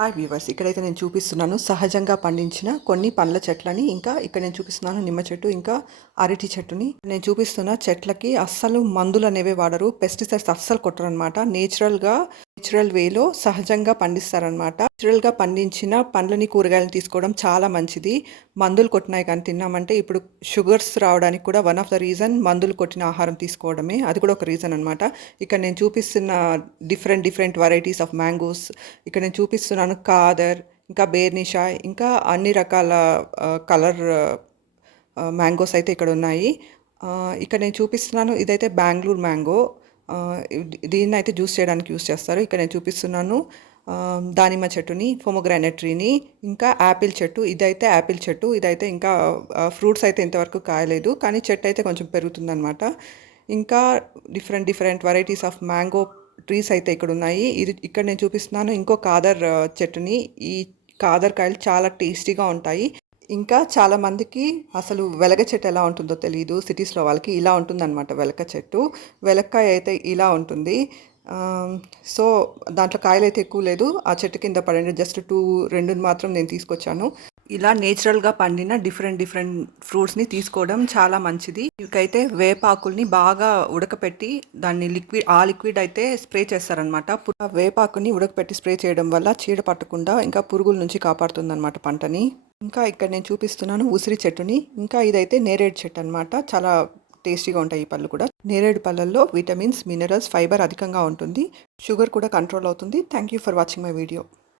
Hi viewers, ఇక్కడైతే నేను చూపిస్తున్నాను సహజంగా పండించిన కొన్ని పండ్ల చెట్లని. ఇంకా ఇక్కడ నేను చూపిస్తున్నాను నిమ్మ చెట్టు, ఇంకా అరటి చెట్టుని. నేను చూపిస్తున్న చెట్లకి అస్సలు మందులు అనేవి వాడరు, పెస్టిసైడ్స్ అస్సలు కొట్టరు అనమాట. నేచురల్ వేలో సహజంగా పండిస్తారనమాట. నేచురల్గా పండించిన పండ్లని, కూరగాయలను తీసుకోవడం చాలా మంచిది. మందులు కొట్టినాయి కానీ తిన్నామంటే ఇప్పుడు షుగర్స్ రావడానికి కూడా వన్ ఆఫ్ ద రీజన్ మందులు కొట్టిన ఆహారం తీసుకోవడమే. అది కూడా ఒక రీజన్ అనమాట. ఇక్కడ నేను చూపిస్తున్న డిఫరెంట్ వెరైటీస్ ఆఫ్ మ్యాంగోస్, ఇక్కడ నేను చూపిస్తున్నాను కాదర్, ఇంకా బేర్నిషా, ఇంకా అన్ని రకాల కలర్ మ్యాంగోస్ అయితే ఇక్కడ ఉన్నాయి. ఇక్కడ నేను చూపిస్తున్నాను, ఇదైతే బెంగళూరు మ్యాంగో. దీన్ని అయితే జ్యూస్ చేయడానికి యూస్ చేస్తారు. ఇక్కడ నేను చూపిస్తున్నాను దానిమ్మ చెట్టుని, పొమోగ్రానైట్ ట్రీని, ఇంకా యాపిల్ చెట్టు. ఇదైతే యాపిల్ చెట్టు. ఇదైతే ఇంకా ఫ్రూట్స్ అయితే ఇంతవరకు కాయలేదు, కానీ చెట్టు అయితే కొంచెం పెరుగుతుందనమాట. ఇంకా different varieties of mango trees అయితే ఇక్కడ ఉన్నాయి. ఇక్కడ నేను చూపిస్తున్నాను ఇంకో కాదర్ చెట్టుని. ఈ కాదర్ కాయలు చాలా టేస్టీగా ఉంటాయి. ఇంకా చాలామందికి అసలు వెలగ చెట్టు ఎలా ఉంటుందో తెలియదు. సిటీస్లో వాళ్ళకి ఇలా ఉంటుందన్నమాట వెలక చెట్టు. వెలక్కాయ అయితే ఇలా ఉంటుంది. సో దాంట్లో కాయలు అయితే ఎక్కువ లేదు. ఆ చెట్టు కింద పడండి, జస్ట్ రెండు మాత్రం నేను తీసుకొచ్చాను. ఇలా నేచురల్గా పండిన డిఫరెంట్ ఫ్రూట్స్ని తీసుకోవడం చాలా మంచిది. ఇకైతే వేపాకుల్ని బాగా ఉడకపెట్టి దాన్ని లిక్విడ్ అయితే స్ప్రే చేస్తారనమాట. వేపాకుని ఉడకపెట్టి స్ప్రే చేయడం వల్ల చీడ పట్టకుండా ఇంకా పురుగుల నుంచి కాపాడుతుంది అనమాట పంటని. ఇంకా ఇక్కడ నేను చూపిస్తున్నాను ఉసిరి చెట్టుని. ఇంకా ఇదైతే నేరేడు చెట్టు అనమాట. చాలా టేస్టీగా ఉంటాయి ఈ పళ్ళు కూడా. నేరేడు పళ్ళల్లో విటమిన్స్, మినరల్స్, ఫైబర్ అధికంగా ఉంటుంది. షుగర్ కూడా కంట్రోల్ అవుతుంది. Thank you for watching my video.